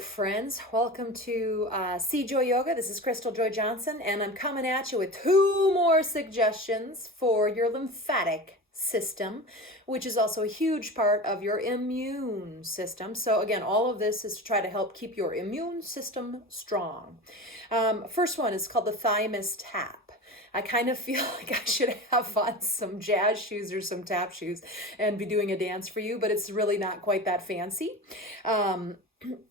friends. Welcome to CJoy Yoga. This is Crystal Joy Johnson, and I'm coming at you with two more suggestions for your lymphatic system, which is also a huge part of your immune system. So again, all of this is to try to help keep your immune system strong. First one is called the Thymus Tap. I kind of feel like I should have on some jazz shoes or some tap shoes and be doing a dance for you, but it's really not quite that fancy.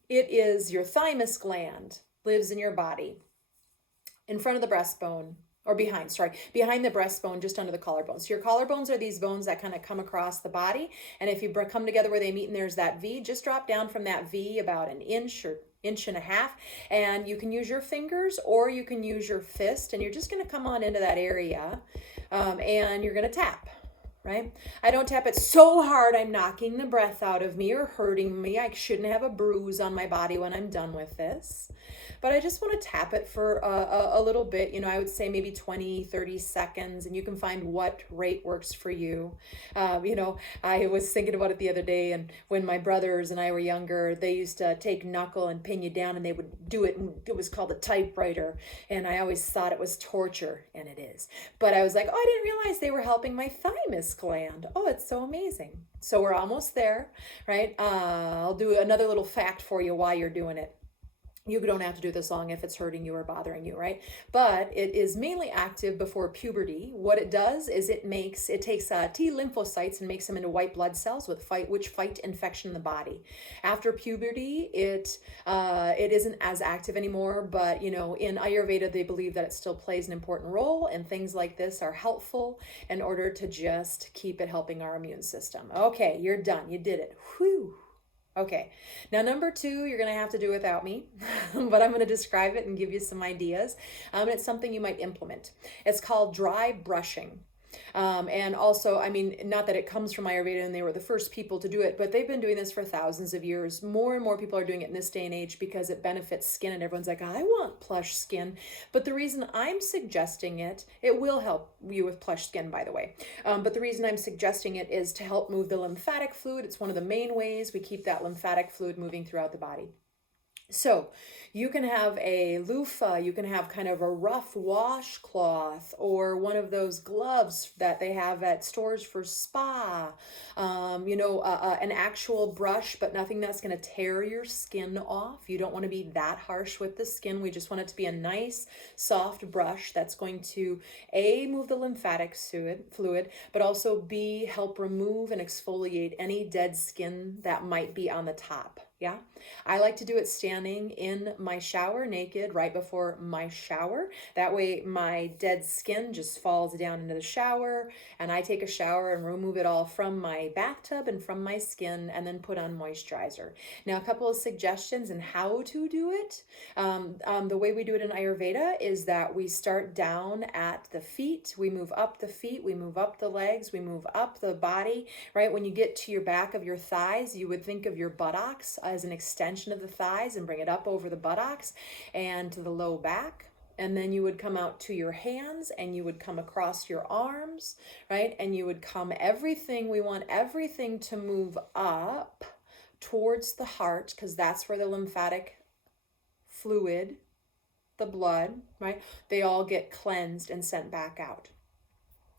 It is your thymus gland, lives in your body, in front of the breastbone, or behind the breastbone, just under the collarbone. So your collarbones are these bones that kind of come across the body, and if you come together where they meet and there's that V, just drop down from that V about an inch or inch and a half, and you can use your fingers or you can use your fist, and you're just going to come on into that area, and you're going to tap. Right? I don't tap it so hard I'm knocking the breath out of me or hurting me. I shouldn't have a bruise on my body when I'm done with this. But I just want to tap it for a little bit. I would say maybe 20, 30 seconds, and you can find what rate works for you. I was thinking about it the other day, and when my brothers and I were younger, they used to take knuckle and pin you down, and they would do it, and it was called a typewriter. And I always thought it was torture, and it is. But I was like, oh, I didn't realize they were helping my thymus gland. Oh, it's so amazing. So we're almost there, right? I'll do another little fact for you while you're doing it. You don't have to do this long if it's hurting you or bothering you, right? But it is mainly active before puberty. What it does is it takes T lymphocytes and makes them into white blood cells which fight infection in the body. After puberty, it isn't as active anymore, but in Ayurveda they believe that it still plays an important role, and things like this are helpful in order to just keep it helping our immune system. Okay, you're done. You did it. Whew. Okay, now number two, you're going to have to do without me, but I'm going to describe it and give you some ideas. And it's something you might implement. It's called dry brushing. And also, not that it comes from Ayurveda and they were the first people to do it, but they've been doing this for thousands of years. More and more people are doing it in this day and age because it benefits skin, and everyone's like, I want plush skin. But the reason I'm suggesting it will help you with plush skin, by the way. But the reason I'm suggesting it is to help move the lymphatic fluid. It's one of the main ways we keep that lymphatic fluid moving throughout the body. So you can have a loofah, you can have kind of a rough washcloth, or one of those gloves that they have at stores for spa, an actual brush, but nothing that's going to tear your skin off. You don't want to be that harsh with the skin. We just want it to be a nice, soft brush that's going to move the lymphatic fluid, but also help remove and exfoliate any dead skin that might be on the top. Yeah, I like to do it standing in my shower naked right before my shower. That way my dead skin just falls down into the shower, and I take a shower and remove it all from my bathtub and from my skin, and then put on moisturizer. Now, a couple of suggestions on how to do it. The way we do it in Ayurveda is that we start down at the feet, we move up the feet, we move up the legs, we move up the body, right? When you get to your back of your thighs, you would think of your buttocks as an extension of the thighs and bring it up over the buttocks and to the low back. And then you would come out to your hands, and you would come across your arms, right? And you would we want everything to move up towards the heart, because that's where the lymphatic fluid, the blood, right? They all get cleansed and sent back out.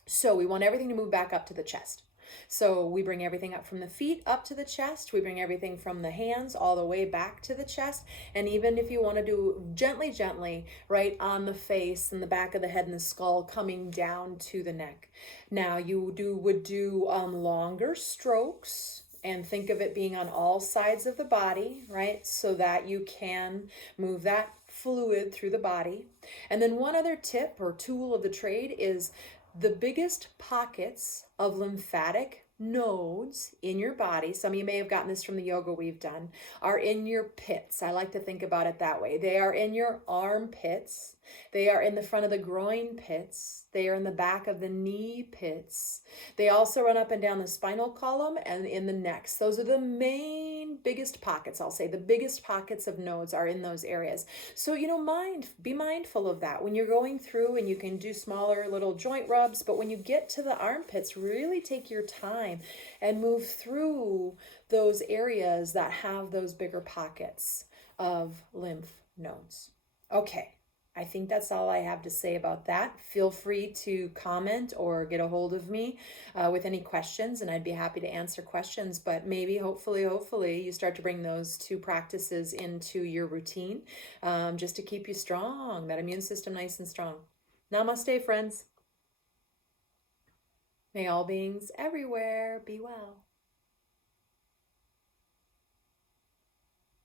So we want everything to move back up to the chest. So we bring everything up from the feet up to the chest. We bring everything from the hands all the way back to the chest. And even if you want to do gently, right on the face and the back of the head and the skull, coming down to the neck. Now you would do longer strokes, and think of it being on all sides of the body, right? So that you can move that fluid through the body. And then one other tip or tool of the trade is the biggest pockets of lymphatic nodes in your body, some of you may have gotten this from the yoga we've done, are in your pits. I like to think about it that way. They are in your armpits. They are in the front of the groin pits. They are in the back of the knee pits. They also run up and down the spinal column and in the necks. Those are the biggest pockets, I'll say. The biggest pockets of nodes are in those areas. So, be mindful of that when you're going through, and you can do smaller little joint rubs, but when you get to the armpits, really take your time and move through those areas that have those bigger pockets of lymph nodes. Okay, I think that's all I have to say about that. Feel free to comment or get a hold of me with any questions, and I'd be happy to answer questions. But maybe, hopefully, you start to bring those two practices into your routine just to keep you strong, that immune system nice and strong. Namaste, friends. May all beings everywhere be well.